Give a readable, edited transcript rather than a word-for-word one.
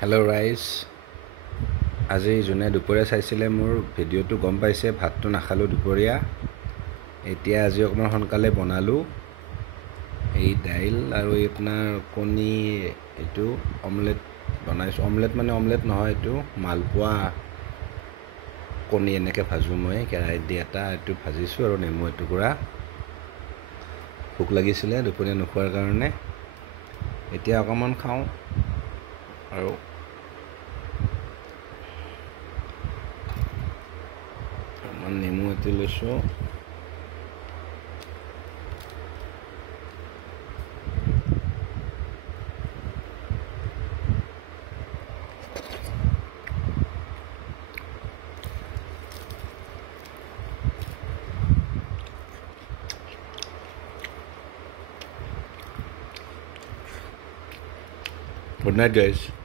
Hello' ৰাইজ, আজি যোনে দুপৰীয়া চাইছিলে মোৰ ভিডিঅ'টো গম পাইছে ভাতটো নাখালোঁ দুপৰীয়া। এতিয়া আজি অকণমান সোনকালে বনালোঁ। এই দাইল আৰু আপোনাৰ কণী, এইটো অমলেট বনাইছোঁ। অমলেট মানে অমলেট নহয়, এইটো মালপোৱা কণী এনেকৈ ভাজোঁ মই কেৰাহীত দি এটা। এইটো ভাজিছোঁ আৰু নেমু এটুকুৰা। ভোক লাগিছিলে দুপৰীয়া নোখোৱাৰ কাৰণে। এতিয়া অকণমান খাওঁ আৰু নেমু এটি লৈছোঁ। Good night, guys.